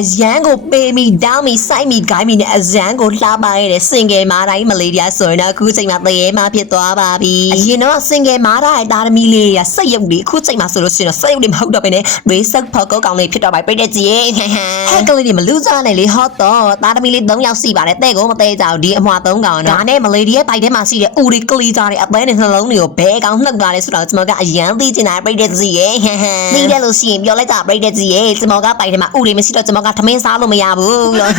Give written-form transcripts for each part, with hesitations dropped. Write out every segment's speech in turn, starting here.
အရန်ကိုပေးမိတောင်းမိစိုက်မိဂိုင်းမိနဲ့အရန်ကိုလှပရတဲ့စင်ကယ်မားတိုင်းမလေးတရားဆိုရင်တော့အခုချိန်မှာတရေမာဖြစ်သွားပါပြီအရင်တော့စင်ကယ်မားတိုင်းတာသမီလေးတွေကစိတ်ရုပ်တွေအခုချိန်မှာဆိုလို့ရှိရင်တော့စိတ်ရုပ်တွေမဟုတ်တော့ဘဲနဲ့ရေစက်ဖောက်ကောက်ကောင်လေးဖြစ်တော့ပါပြိတ္တကြီးဟဲ့ကလေးတွေမလူစားနိုင်လေဟောတော့တာသမီလေး3ယောက်ရှိပါတယ်တဲ့ကိုမသေးကြဘူးဒီအမွှာ3ကောင်နော်ဒါနဲ့မလေးရဲ့ဘိုက်ထဲမှာရှိတဲ့ဦးတွေကလေးသားတွေအသေးနဲ့နှလုံးတွေကိုဘဲကောင်နှုတ်လာတယ်ဆိုတော့ကျွန်တော်ကအရန်သိချင်တာပြိတ္တကြီးရဲ့သိတယ်လို့ရှိရင်ပြောလိုက်တာပြိတ္တကြီးရဲ့ကျွန်တော်ကဘိုက်ထဲမှာဦးတွေမရှိတော့ကျွန်တော်ကထမင်းစားလို့မရဘူးလို့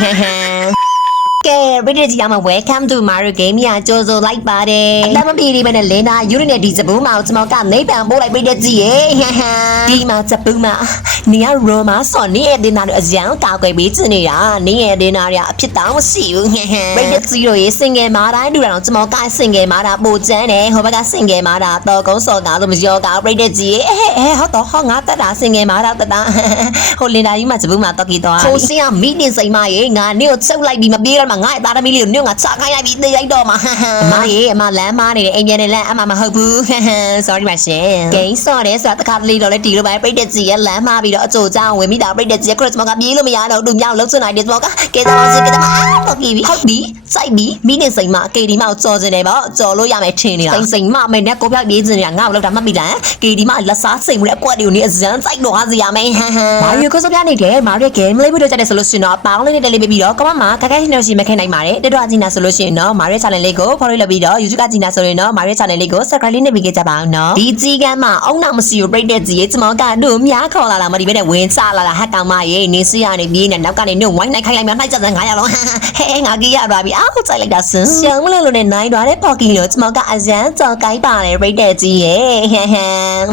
ကဲဗီဒီယိုကြည့်ရမှာ welcome to Mario Game ရကြိုဆိုလိုက်ပါတယ်အတမပြေဒီမဲ့နဲ့လင်းသားယူနစ်နဲ့ဒီစပူးမှာကျွန်တော်ကနေပန်ပို့လိုက်ပြီးတဲ့ကြည့်ရေဒီမှာစပူးမှာနေရရိုမာဆော်နေရဲ့ဒင်နာတို့အရန်ကောက်ွယ်ပေးချင်နေတာနေရဲ့ဒင်နာတွေအဖြစ်တောင်းမရှိဘူးပြီးတဲ့ကြည့်လို့ရေစင်ငယ်မာတိုင်းတူတာတော့ကျွန်တော်ကစင်ငယ်မာတာပိုချမ်းတယ်ဟိုဘက်ကစင်ငယ်မာတာတော်ကုန်းစော်ကားလို့မရောကောက်ပြီးတဲ့ကြည့်ရေဟုတ်တော့ဟောငါတက်တာစင်ငယ်မာတာတက်တာဟိုလင်းသားကြီးမှာစပူးမှာတော့ကြည့်တော့ခိုးစင်းကမိတင်စိမ်မရေငါနေကိုချုပ်လိုက်ပြီးမပြေးတော့ငါ့သားသမီးလေးကိုညငါချခိုင်းလိုက်ပြီးသိလိုက်တော့မှာအမရေအမလမ်းမားနေတယ်အိမ်ပြန်နေလမ်းအမမဟုတ်ဘူး sorry ပါရှင်ဂိမ်းဆော့တယ်ဆိုတာတခါတလေတော့လေတီလိုပဲပြိတ္တကြီးရဲ့လမ်းမားပြီးတော့အချိုကြောင်ဝင်မိတာပြိတ္တကြီးရဲ့ခရစ်စမတ်ကပြေးလို့မရတော့သူမြောက်လုံးစွနိုင်တယ်ကျွန်တော်ကကဲသားပါစေကဲသားပါတော့ပြီဟုတ်ပြီစိုက်ပြီမိနေစိမ်မကေဒီမောက်ကြော်စင်တယ်ပေါ့ကြော်လို့ရမယ်ထင်နေတာစိမ်မအမေနဲ့ကိုပြောက်ပြေးစင်နေတာငါ့ကိုလောက်တာမှတ်ပြီလားကေဒီမလက်စားစိမ်မှုနဲ့အကွက်တွေကိုနေအစမ်းစိုက်တော့ရစီရမယ်မာရီယိုကိုစပြနေတယ်မာရီယိုဂိမ်းလေးပြီးတော့ကြတယ်ဆိုလို့ရှင်တော့ပေါင်းလေးနဲ့တက်လေးပြီးတော့ကမမှာခက်ခဲရှင်လို့ရှိမခဲနိုင်ပါတယ်တက်တော့အကြီးနာဆိုလို့ရှိရင်တော့ Mario Channel လေးကို follow လုပ်ပြီးတော့ YouTube ကကြည့်နေဆိုရင်တော့ Mario Channel လေးကို subscribe လေးနဲ့ပြီးကြပါအောင်နော်ဒီကြီးကမ်းမှာအုံနောက်မရှိဘူးပြိတ္တကြီးရဲ့ကျွန်တော်ကတို့များခေါ်လာတာမဒီပဲနဲ့ဝင်ချလာတာဟတ်ကောင်မရေနေစီရနေပြေးနေနောက်ကနေညဝိုင်းနိုင်ခိုင်းလိုက်မှနှိုက်ကြတဲ့900လုံးဟဲငါကြီးရပါပြီအော်ကြိုက်လိုက်တာစင်ရှောင်းမလို့လို့နဲ့နိုင်သွားတဲ့ Pocky လို့ကျွန်တော်ကအရန်ကြော်ကိုင်းပါတယ်ပြိတ္တကြီးရဲ့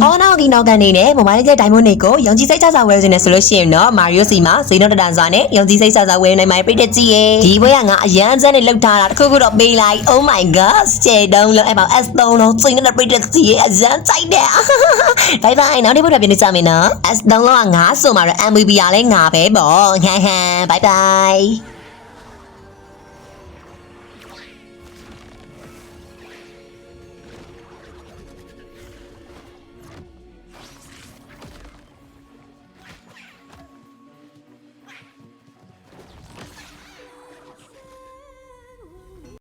ဟောနောက်ဒီနောက်ကနေနဲ့ mobile ရဲ့ diamond တွေကိုယုံကြည်စိတ်ချစာဝယ်နေဆိုလို့ရှိရင်တော့ Mario စီမှာဈေးနှုန်းတန်စွာနဲ့ယုံကြည်စိတ်ချစာဝယ်နိုင်မှာပြိတ္တကြီးရဲ့ဒီဘွဲကငါအရန်စမ်းနဲ့လောက်ထားတာတခုခုတော့ပေးလိုက် oh my god ကျေတုံးလို့အဲ့ပါ S3 လုံးစိတ်နဲ့ပြိတ္တကြီးရဲ့အရန်ကြိုက်တယ် bye bye နောက်တစ်ပုဒ်ပြန်နေကြမယ်နော် S3 လုံးကငါဆိုမှာတော့ MVP ရလဲငါပဲပေါ့bye bye